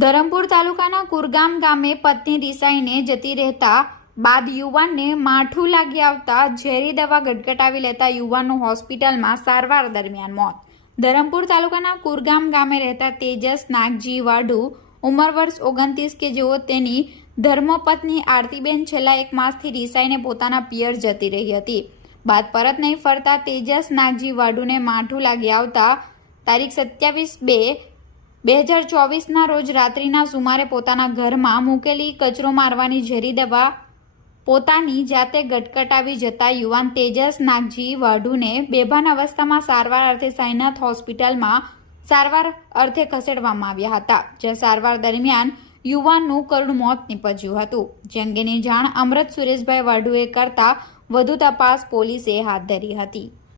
ધરમપુર તાલુકાના કુરગામ ગામે પત્ની રિસાઈને જતી રહેતા બાદ યુવાનને માઠું લાગી આવતા ઝેરી દવા ગટગટાવી લેતા યુવાનનું હોસ્પિટલમાં સારવાર દરમિયાન મોત. ધરમપુર તાલુકાના કુરગામ ગામે રહેતા તેજસ નાગજી વાઢુ ઉંમર વર્ષ ઓગણત્રીસ કે જેઓ તેની ધર્મપત્ની આરતીબેન છેલ્લા એક માસથી રિસાઈને પોતાના પિયર જતી રહી હતી. બાદ પરત નહીં ફરતા તેજસ નાગજી વાઢુને માઠું લાગી આવતા તારીખ સત્યાવીસ બે બે હજાર ચોવીસના રોજ રાત્રિના સુમારે પોતાના ઘરમાં મૂકેલી કચરો મારવાની ઝેરી દવા પોતાની જાતે ગટકટાવી જતા યુવાન તેજસ નાગજી વાઢુને બેભાન અવસ્થામાં સારવાર અર્થે સાઈનાથ હોસ્પિટલમાં સારવાર અર્થે ખસેડવામાં આવ્યા હતા, જ્યાં સારવાર દરમિયાન યુવાનનું કરુણ મોત નીપજ્યું હતું. જે અંગેની જાણ અમૃત સુરેશભાઈ વાઢુએ કરતા વધુ તપાસ પોલીસે હાથ ધરી હતી.